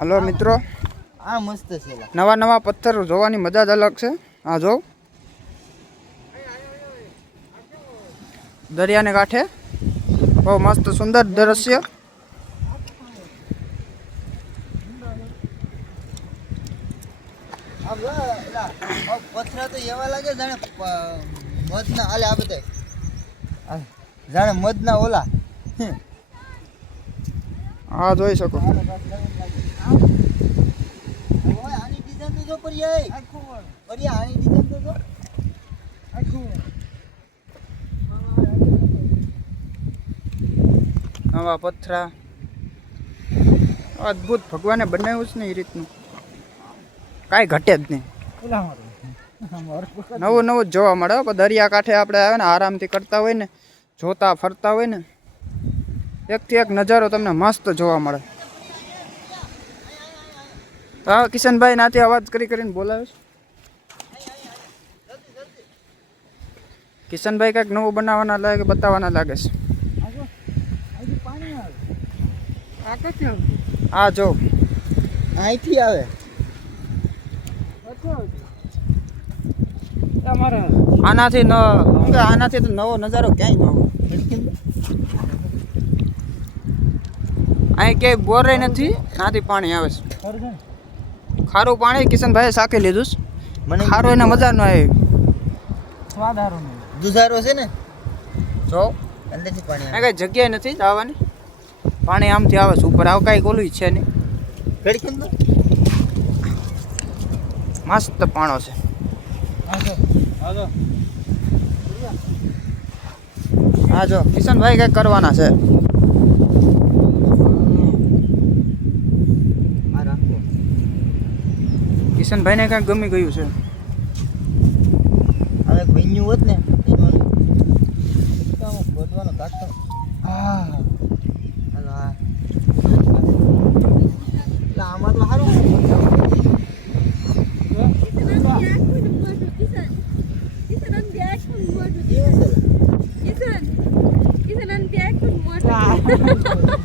Hello મિત્રો. આ મસ્ત છે નવા નવા પથ્થર જોવાની મજા જ અલગ છે. આ જો. દરિયાને કાંઠે. બહુ મસ્ત સુંદર દ્રશ્ય. પથરા તો એવા લાગે જાણે મધના આલે આ બધા જાણે મધના ઓલા. હા. જોઈ શકો. ડિઝાઇન તો જો પર્યા પર્યા આની ડિઝાઇન તો જો નવા પથરા. અદ્ભુત ભગવાને બનાવ્યું છે ને એ રીતનું. કાંઈ ઘટે જ નહીં. નવું નવું જ જોવા મળે દરિયા કાંઠે આપણે આવે ને આરામથી કરતા હોય ને જોતા ફરતા હોય ને એકથી એક નજારો તમને મસ્ત જોવા મળે. આ કિશનભાઈ નાથી અવાજ કરી કરીને બોલાવે છે? કિશનભાઈ કંઈક નવું બનાવવાના લાગે બતાવવાના લાગે છે? હા જો. અહીંથી આવે. આનાથી ન આનાથી તો નવો નજારો ક્યાંય ન અહીં ક્યાંય બોરે નથી નાથી પાણી આવે છે. ખારું પાણી કિશનભાઈ સાકી લીધું છે. મને ખારું એને મજા ન આવી દુધારો છે ને? જો. અંદરથી પાણી અહીં કઈ જગ્યાએ નથી જવાની. પાણી આમથી આવે છે. ઉપર આવ કાંઈ ઓલું છે નહીં. ઘડી કેમ મસ્ત પાણો છે. હા જો કિશનભાઈ કંઈક કરવાના છે આ રાખો કિશનભાઈને કંઈક ગમી ગયું છે. હવે ભઈન્યું હોત ને ગોઠવાનો કાઢતો એટલે આમાં તો સારું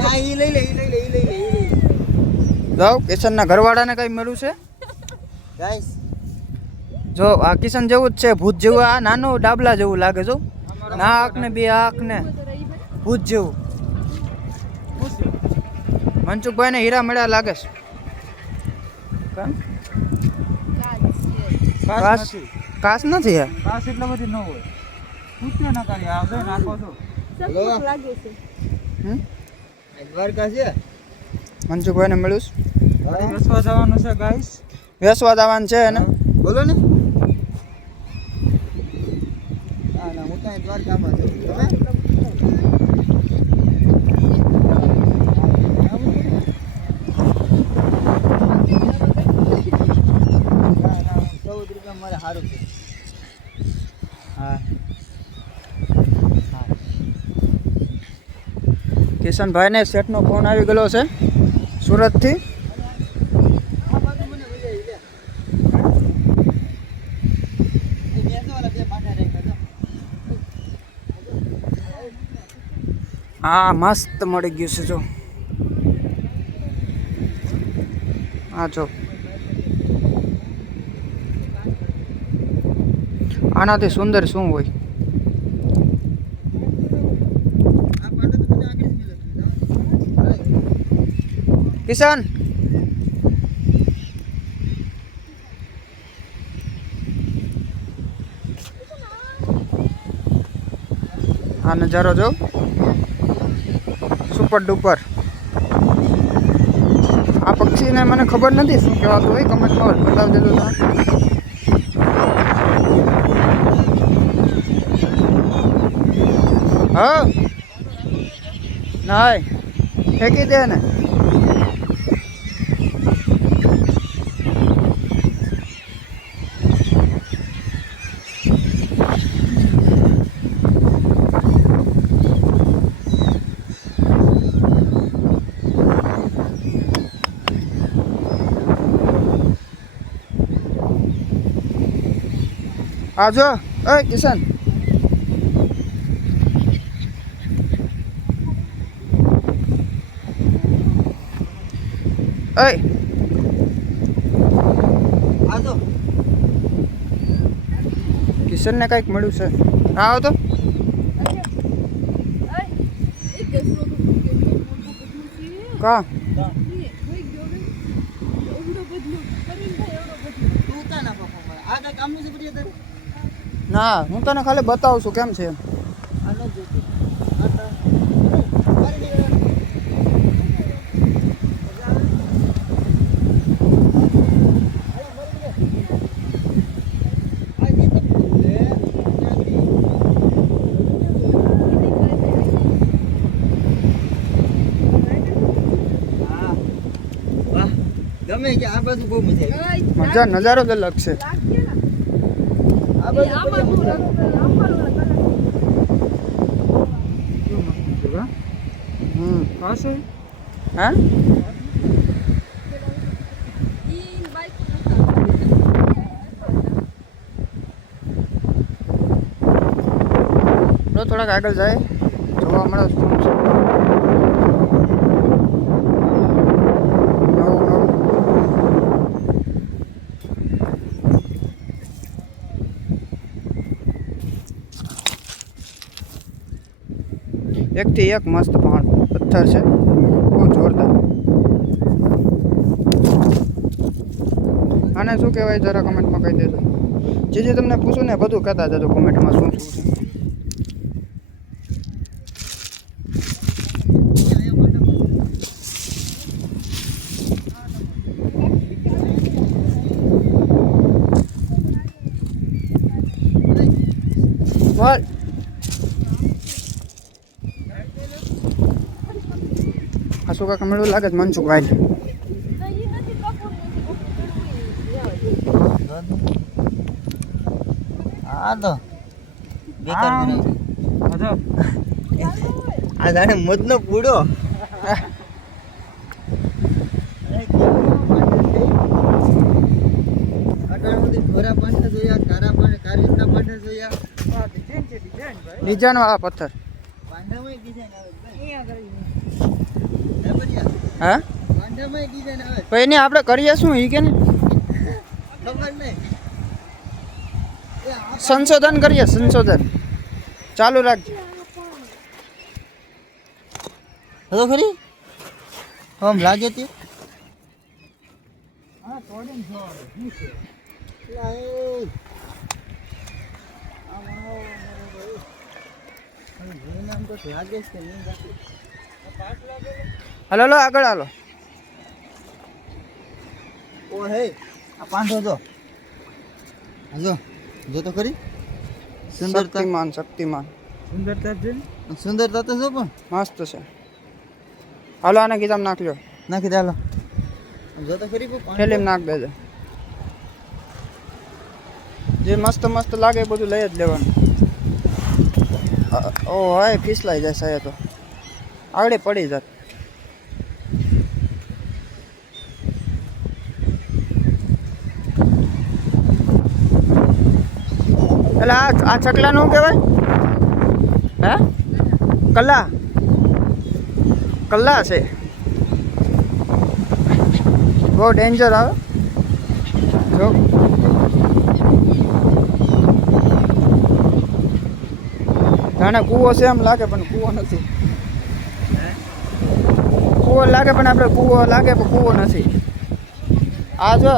આ ઈ લઈ લે ઈ લઈ લે ઈ લઈ લે ઈ લઈ લે. જાઓ કિશનના ઘરવાળાને કંઈ મળ્યું છે? ગાઈસ જો આ કિશન જેવું જ છે ભૂત જેવું આ નાનું ડાબલા જેવું લાગે જો નાક ને બે આંખ ને ભૂત જેવું. મનસુખભાઈ ને હીરા મળ્યા લાગે છે. કેમ? કાસ કાસ નથી. હે? કાસ એટલે બધી ન હોય. પૂછ્યો ના કરી આ જોઈ નાખો છો. હમ? દ્વારકા છે? મનસુખભાઈ ને મળ્યું છે. જવાનું છે ગાઈસ વેસવા દાવાન છે એને બોલો ને. ના હું ત્યાં દ્વારકામાં છું તમે ના, ના, ચૌદ રૂપિયા મારે સારું છે. હા કિશનભાઈ ને શેઠનો ફોન આવી ગયેલો છે સુરતથી આ બાજુ મને મજા આવી લે એ બેસવાના બે પાટા રાખ્યા જો. હા, મસ્ત મળી ગયું છે, જો. હા જો. આનાથી સુંદર શું હોય? કિશન! આ નજારો જો. Super duper. આ પક્ષીને મને ખબર નથી શું કહેવાતું હોય કમેન્ટમાં બતાવી દેજો તમે. હા. નાય, ફેંકી દે ને આજો એ કિશન. એ આજો કિશનને કંઈક મળ્યું છે. આવો તો કા? તું તા આ કામનું છે પછી ના હું તને ખાલી બતાવું છું કેમ છે? મજા નજારો જ અલગ છે આ બાજુ બહુ મજા આવી. હમ પાસે હા થોડાક આગળ જાય. જોવા મળે શું છે નવું નવું એકથી એક મસ્ત પહાડ પથ્થર છે. બહુ જોરદાર. આને શું કહેવાય? જરા કમેન્ટમાં કહી દેજો. જે જે તમને પૂછું ને બધું કહેતા જજો કોમેન્ટમાં શું શું છે બોલ આ શું કાંક મેળવું લાગે છે મનસુખભાઈ. આ તો આ જાણે મધનો પૂડો. અટાણ ખોરા પાંઠા જોયા કારા પાંઠા કારી રીતના પાંઠા જોયા ડિઝાઇન વાળા પથ્થર. ડિઝાઇન આવે હે બરિયા? હા પાંઠામાંય ડિઝાઇન આવે તો એને આપણે કરીએ શું એ કે ને ખબર નહીં એ આ સંશોધન કરીએ સંશોધન ચાલુ રાખજો હતો ખરી આમ લાગે તે હા તોડીને જોવાનું શું છે લા એ. આમ આવો, આમ આવો, ભાઈ. હવે જોઈને આમ તો લાગે છે કે નહીં લાગે? હાલો હાલો આગળ હાલો. ઓ હે આ પાંઠો જો જો જો તો ખરી. સુંદરતા. શક્તિમાન શક્તિમાન. સુંદરતા છે સુંદરતા તો જો પણ. મસ્ત છે. હાલો આને ગીતામાં નાખ લ્યો. નાખી દે હાલો. જો તો ખરી પણ નાખ દેજો. જે મસ્ત મસ્ત લાગે બધું લઈ જ લેવાનું. ઓ હાય ફીસલાઈ જાય સાહેબ તો. આવડે પડી જાત. એટલે આ આ શું કહેવાય હે? કલા કલા છે. બહુ ડેન્જર આવે. જો. જાણે કૂવો છે એમ લાગે પણ કૂવો નથી. કૂવો લાગે પણ આપણે કૂવો લાગે પણ કૂવો નથી. આ જો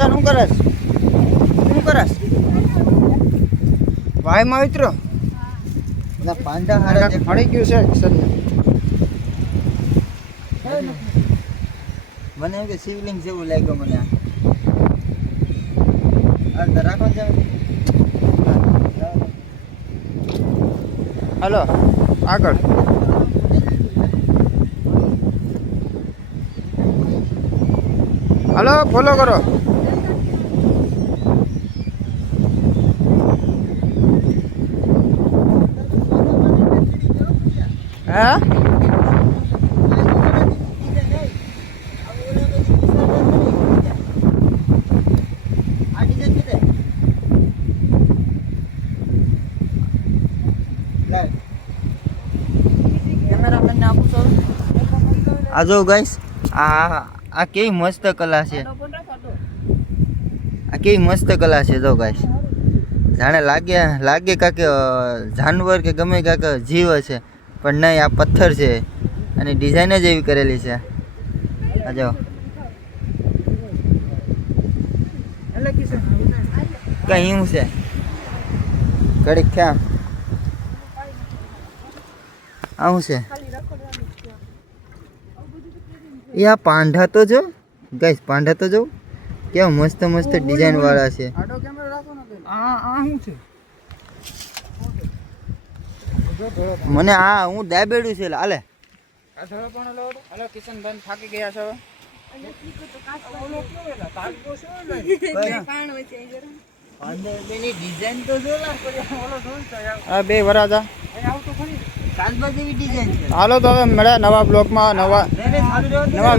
ઈશાન શું કરસ શું કરસ ભાઈ માં ઉતરો ના પાંડા હારા. મળી ગયું છે ઈશાનને મને એમ કે શિવલિંગ જેવું લાગ્યું મને. આ રાખો ને આગળ. હલો ફોલો કરો. હે આ જો ગાઈસ આ આ કેવી મસ્ત કલા છે. આ કેવી મસ્ત કલા છે જો ગાઈસ જાણે લાગે લાગે કાંક જાનવર કે ગમે કાંક જીવ છે પણ નહીં આ પથ્થર છે. અને ડિઝાઇન જ એવી કરેલી છે. આ જો. કઈ હું છે? ઘડીક ક્યાં આવું છે? એ આ પાંઢા તો જો. ગાઈસ પાંઢા તો જો. કેવા મસ્ત મસ્ત ડિઝાઇન વાળા છે. આ આ છે? મને આ હું દાબેડું છે હાલે. કિશનભાઈ થાકી ગયા છે. બે વરાજા. હાલો તો હવે મળ્યા નવા બ્લોકમાં નવા નવા